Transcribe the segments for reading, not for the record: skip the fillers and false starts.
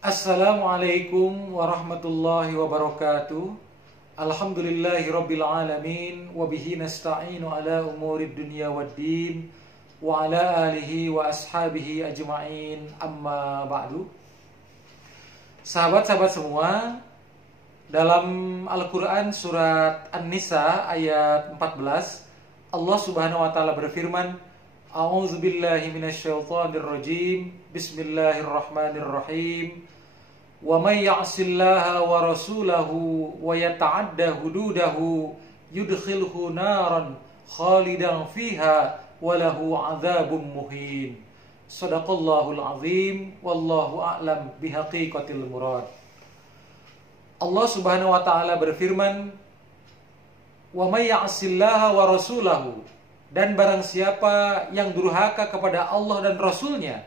Assalamualaikum warahmatullahi wabarakatuh. Alhamdulillahirabbil alamin wa bihi nasta'inu ala umurid dunya waddin wa ala alihi wa ashabihi ajma'in. Amma ba'du. Sahabat-sahabat semua, dalam Al-Qur'an surat An-Nisa ayat 14, Allah Subhanahu wa taala berfirman, A'udzubillahi minasyaitonir rajim. Bismillahirrahmanirrahim. Wa may ya'sillaha wa rasulahu wa yata'adda hududahu yudkhilhu naran khalidan fiha wa lahu 'adzabun muhin. Shadaqallahul azim wallahu a'lam bihaqiqatil murad. Allah Subhanahu wa taala berfirman, wa may ya'sillaha wa rasulahu, dan barang siapa yang durhaka kepada Allah dan Rasulnya,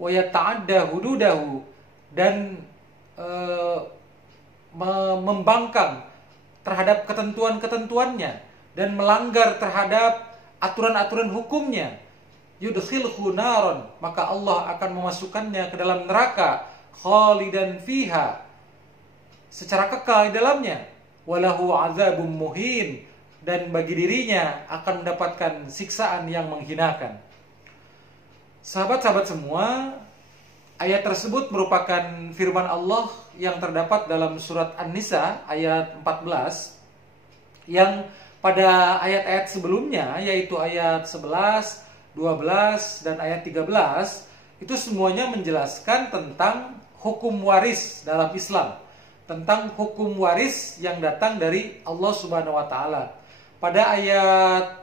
wa yata'adda hududahu, dan membangkang terhadap ketentuan-ketentuannya dan melanggar terhadap aturan-aturan hukumnya, yudkhilhu naron, maka Allah akan memasukkannya ke dalam neraka, khalidan fiha, secara kekal di dalamnya, walahu adzabum muhin, dan bagi dirinya akan mendapatkan siksaan yang menghinakan. Sahabat-sahabat semua, ayat tersebut merupakan firman Allah yang terdapat dalam surat An-Nisa ayat 14, yang pada ayat-ayat sebelumnya, yaitu ayat 11, 12, dan ayat 13, itu semuanya menjelaskan tentang hukum waris dalam Islam, tentang hukum waris yang datang dari Allah Subhanahu wa taala. Pada ayat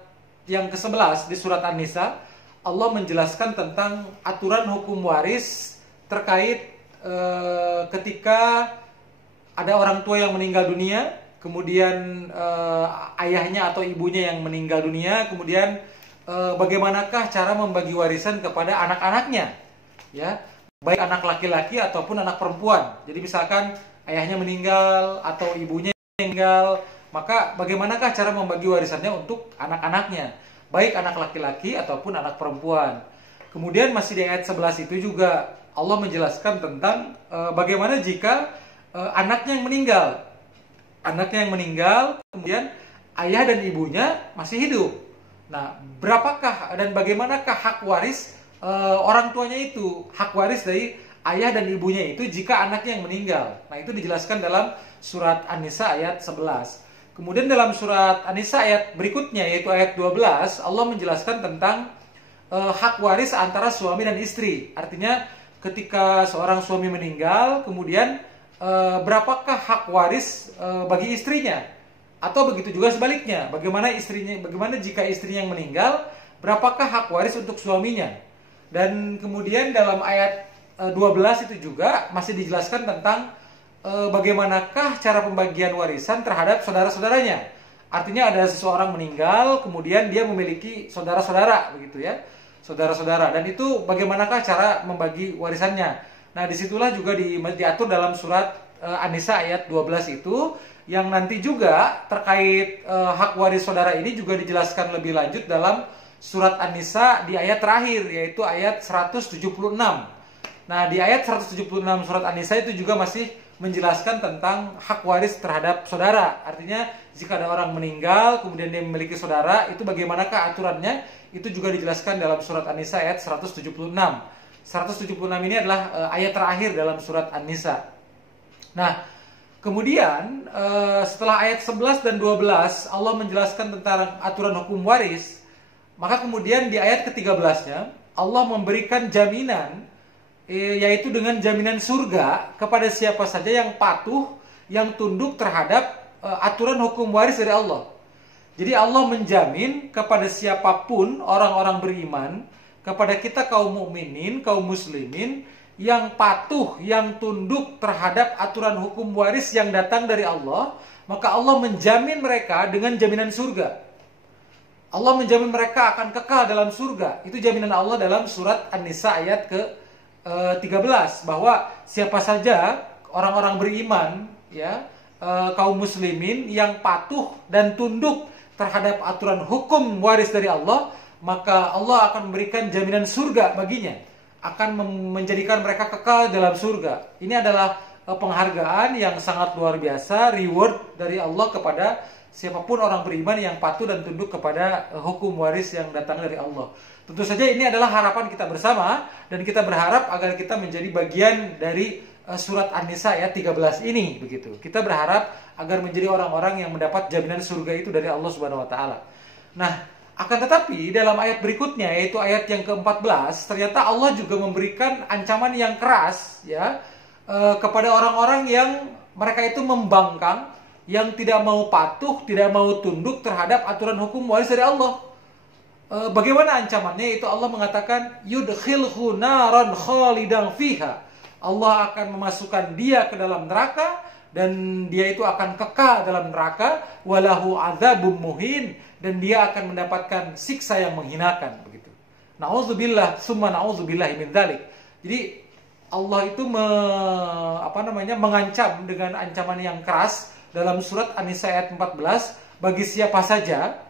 yang ke-11 di surat An-Nisa, Allah menjelaskan tentang aturan hukum waris terkait ketika ada orang tua yang meninggal dunia, kemudian ayahnya atau ibunya yang meninggal dunia, kemudian bagaimanakah cara membagi warisan kepada anak-anaknya, ya, baik anak laki-laki ataupun anak perempuan. Jadi misalkan ayahnya meninggal atau ibunya meninggal, maka bagaimanakah cara membagi warisannya untuk anak-anaknya, baik anak laki-laki ataupun anak perempuan. Kemudian masih di ayat 11 itu juga Allah menjelaskan tentang bagaimana jika anaknya yang meninggal, kemudian ayah dan ibunya masih hidup. Nah, berapakah dan bagaimanakah hak waris orang tuanya itu, hak waris dari ayah dan ibunya itu jika anaknya yang meninggal. Nah, itu dijelaskan dalam surat An-Nisa ayat 11. Kemudian dalam surat An-Nisa ayat berikutnya, yaitu ayat 12, Allah menjelaskan tentang hak waris antara suami dan istri. Artinya ketika seorang suami meninggal, kemudian berapakah hak waris bagi istrinya? Atau begitu juga sebaliknya, bagaimana jika istrinya yang meninggal, berapakah hak waris untuk suaminya? Dan kemudian dalam ayat 12 itu juga masih dijelaskan tentang bagaimanakah cara pembagian warisan terhadap saudara-saudaranya. Artinya ada seseorang meninggal, kemudian dia memiliki saudara-saudara, begitu ya, saudara-saudara, dan itu bagaimanakah cara membagi warisannya. Nah, disitulah juga diatur dalam surat An-Nisa ayat 12 itu, yang nanti juga terkait hak waris saudara ini juga dijelaskan lebih lanjut dalam surat An-Nisa di ayat terakhir, yaitu ayat 176. Nah, di ayat 176 surat An-Nisa itu juga masih menjelaskan tentang hak waris terhadap saudara. Artinya jika ada orang meninggal kemudian dia memiliki saudara, itu bagaimanakah aturannya, itu juga dijelaskan dalam surat An-Nisa ayat 176. 176 ini adalah ayat terakhir dalam surat An-Nisa. Nah, kemudian setelah ayat 11 dan 12 Allah menjelaskan tentang aturan hukum waris, maka kemudian di ayat ke-13-nya Allah memberikan jaminan, yaitu dengan jaminan surga kepada siapa saja yang patuh, yang tunduk terhadap aturan hukum waris dari Allah. Jadi Allah menjamin kepada siapapun orang-orang beriman, kepada kita kaum mukminin, kaum muslimin yang patuh, yang tunduk terhadap aturan hukum waris yang datang dari Allah, maka Allah menjamin mereka dengan jaminan surga. Allah menjamin mereka akan kekal dalam surga. Itu jaminan Allah dalam surat An-Nisa ayat ke-13, bahwa siapa saja orang-orang beriman, ya, kaum muslimin yang patuh dan tunduk terhadap aturan hukum waris dari Allah, maka Allah akan memberikan jaminan surga baginya. akan menjadikan mereka kekal dalam surga. Ini adalah penghargaan yang sangat luar biasa, reward dari Allah kepada siapapun orang beriman yang patuh dan tunduk kepada hukum waris yang datang dari Allah. Tentu saja ini adalah harapan kita bersama, dan kita berharap agar kita menjadi bagian dari surat An-Nisa ayat 13 ini, begitu. Kita berharap agar menjadi orang-orang yang mendapat jaminan surga itu dari Allah Subhanahu wa taala. Nah, akan tetapi dalam ayat berikutnya, yaitu ayat yang ke-14, ternyata Allah juga memberikan ancaman yang keras ya kepada orang-orang yang mereka itu membangkang, yang tidak mau patuh, tidak mau tunduk terhadap aturan hukum waris dari Allah. Bagaimana ancamannya? Itu Allah mengatakan yudkhilhu naran khalidan fiha. Allah akan memasukkan dia ke dalam neraka, dan dia itu akan kekal dalam neraka, walahu adzabum muhin, dan dia akan mendapatkan siksa yang menghinakan, begitu. Nauzubillah summa nauzubillah min dzalik. Jadi Allah itu mengancam dengan ancaman yang keras dalam surat An-Nisa ayat 14 bagi siapa saja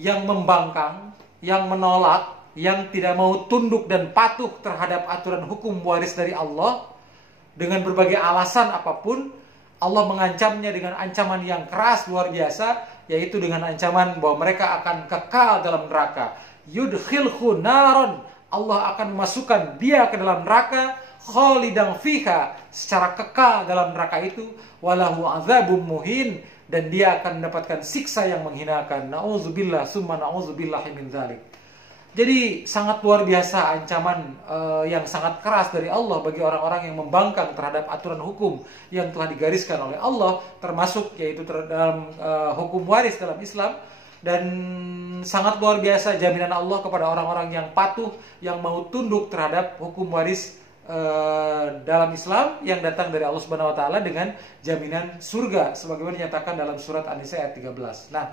yang membangkang, yang menolak, yang tidak mau tunduk dan patuh terhadap aturan hukum waris dari Allah dengan berbagai alasan apapun. Allah mengancamnya dengan ancaman yang keras luar biasa, yaitu dengan ancaman bahwa mereka akan kekal dalam neraka. Yudkhilhu naron, Allah akan memasukkan dia ke dalam neraka, khalidan fiha, secara kekal dalam neraka itu, walahu adzabum muhin, dan dia akan mendapatkan siksa yang menghinakan. Nauzubillah summa nauzubillah min dzalik. Jadi sangat luar biasa ancaman yang sangat keras dari Allah bagi orang-orang yang membangkang terhadap aturan hukum yang telah digariskan oleh Allah, termasuk yaitu dalam hukum waris dalam Islam. Dan sangat luar biasa jaminan Allah kepada orang-orang yang patuh, yang mau tunduk terhadap hukum waris dalam Islam yang datang dari Allah Subhanahu wa taala dengan jaminan surga sebagaimana dinyatakan dalam surat An-Nisa ayat 13. Nah,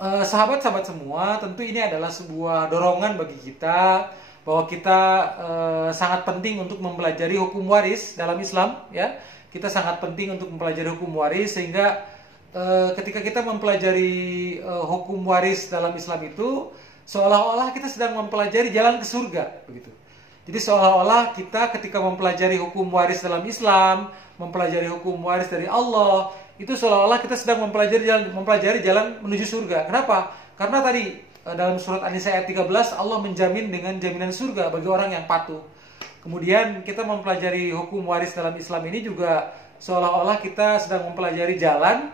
sahabat-sahabat semua, tentu ini adalah sebuah dorongan bagi kita bahwa kita sangat penting untuk mempelajari hukum waris dalam Islam, ya. Kita sangat penting untuk mempelajari hukum waris, sehingga ketika kita mempelajari hukum waris dalam Islam itu seolah-olah kita sedang mempelajari jalan ke surga, begitu. Jadi seolah-olah kita ketika mempelajari hukum waris dalam Islam, mempelajari hukum waris dari Allah, itu seolah-olah kita sedang mempelajari jalan menuju surga. Kenapa? Karena tadi dalam surat An-Nisa ayat 13 Allah menjamin dengan jaminan surga bagi orang yang patuh. Kemudian kita mempelajari hukum waris dalam Islam ini juga seolah-olah kita sedang mempelajari jalan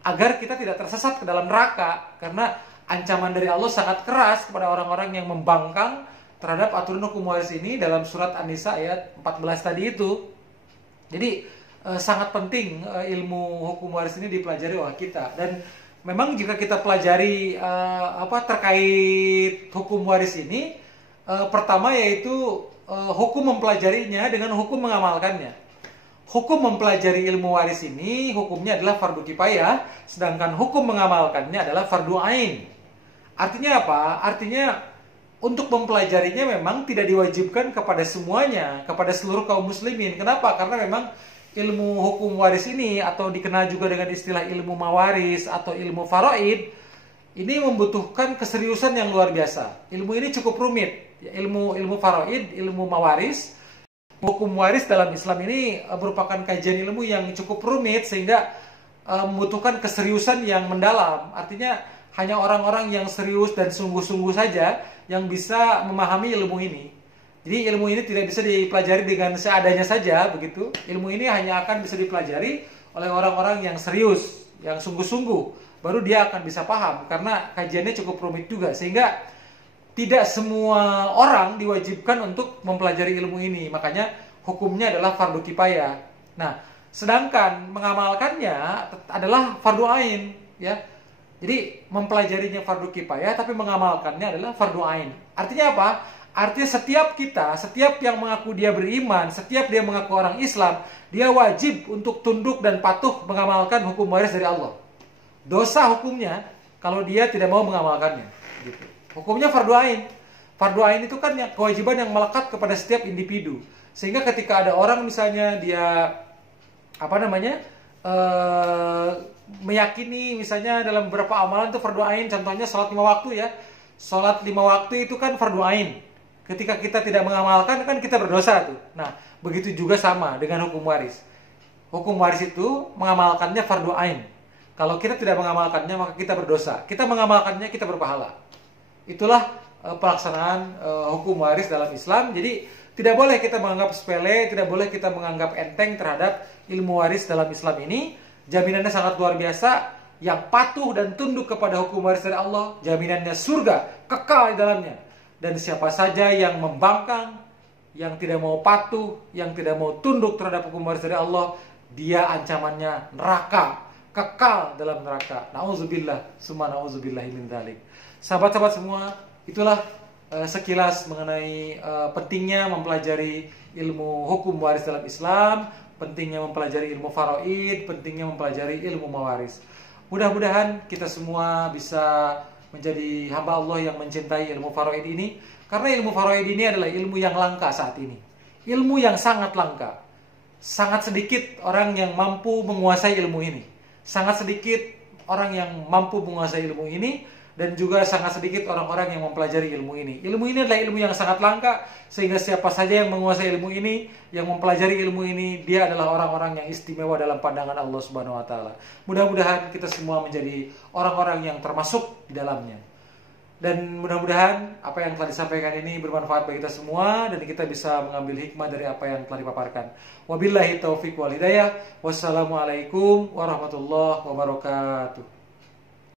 agar kita tidak tersesat ke dalam neraka, karena ancaman dari Allah sangat keras kepada orang-orang yang membangkang terhadap aturan hukum waris ini dalam surat An-Nisa ayat 14 tadi itu. Jadi sangat penting ilmu hukum waris ini dipelajari oleh kita. Dan memang jika kita pelajari terkait hukum waris ini, pertama yaitu hukum mempelajarinya dengan hukum mengamalkannya. Hukum mempelajari ilmu waris ini hukumnya adalah fardu kifayah, sedangkan hukum mengamalkannya adalah fardu ain. Artinya apa? Artinya untuk mempelajarinya memang tidak diwajibkan kepada semuanya, kepada seluruh kaum muslimin. Kenapa? Karena memang ilmu hukum waris ini, atau dikenal juga dengan istilah ilmu mawaris atau ilmu faraid, ini membutuhkan keseriusan yang luar biasa. Ilmu ini cukup rumit. Ilmu faraid, ilmu mawaris, hukum waris dalam Islam ini merupakan kajian ilmu yang cukup rumit, sehingga membutuhkan keseriusan yang mendalam. Artinya hanya orang-orang yang serius dan sungguh-sungguh saja yang bisa memahami ilmu ini. Jadi ilmu ini tidak bisa dipelajari dengan seadanya saja, begitu. Ilmu ini hanya akan bisa dipelajari oleh orang-orang yang serius, yang sungguh-sungguh, baru dia akan bisa paham, karena kajiannya cukup rumit juga, sehingga tidak semua orang diwajibkan untuk mempelajari ilmu ini. Makanya hukumnya adalah fardu kifayah. Nah, sedangkan mengamalkannya adalah fardu ain, ya. Jadi mempelajarinya fardu kifayah, tapi mengamalkannya adalah fardu ain. Artinya apa? Artinya setiap yang mengaku dia beriman, setiap dia mengaku orang Islam, dia wajib untuk tunduk dan patuh mengamalkan hukum waris dari Allah. Dosa hukumnya kalau dia tidak mau mengamalkannya. Gitu. Hukumnya fardu ain. Fardu ain itu kan kewajiban yang melekat kepada setiap individu. Sehingga ketika ada orang misalnya dia meyakini misalnya dalam beberapa amalan itu fardu ain, contohnya salat 5 waktu ya. Salat 5 waktu itu kan fardu ain. Ketika kita tidak mengamalkan kan kita berdosa tuh. Nah, begitu juga sama dengan hukum waris. Hukum waris itu mengamalkannya fardu ain. Kalau kita tidak mengamalkannya maka kita berdosa. Kita mengamalkannya kita berpahala. Itulah pelaksanaan hukum waris dalam Islam. Jadi tidak boleh kita menganggap sepele, tidak boleh kita menganggap enteng terhadap ilmu waris dalam Islam ini. Jaminannya sangat luar biasa. Yang patuh dan tunduk kepada hukum waris dari Allah, jaminannya surga, kekal di dalamnya. Dan siapa saja yang membangkang, yang tidak mau patuh, yang tidak mau tunduk terhadap hukum waris dari Allah, dia ancamannya neraka, kekal dalam neraka. Nauzubillah, summa nauzubillahi min dzalik. Sahabat-sahabat semua, itulah sekilas mengenai pentingnya mempelajari ilmu hukum waris dalam Islam, pentingnya mempelajari ilmu faraid, pentingnya mempelajari ilmu mawaris. Mudah-mudahan kita semua bisa menjadi hamba Allah yang mencintai ilmu faraid ini, karena ilmu faraid ini adalah ilmu yang langka saat ini. Ilmu yang sangat langka. Sangat sedikit orang yang mampu menguasai ilmu ini. Sangat sedikit orang yang mampu menguasai ilmu ini, dan juga sangat sedikit orang-orang yang mempelajari ilmu ini. Ilmu ini adalah ilmu yang sangat langka, sehingga siapa saja yang menguasai ilmu ini, yang mempelajari ilmu ini, dia adalah orang-orang yang istimewa dalam pandangan Allah Subhanahu wa taala. Mudah-mudahan kita semua menjadi orang-orang yang termasuk di dalamnya. Dan mudah-mudahan apa yang telah disampaikan ini bermanfaat bagi kita semua, dan kita bisa mengambil hikmah dari apa yang telah dipaparkan. Wabillahi taufiq wal hidayah. Wassalamualaikum warahmatullahi wabarakatuh.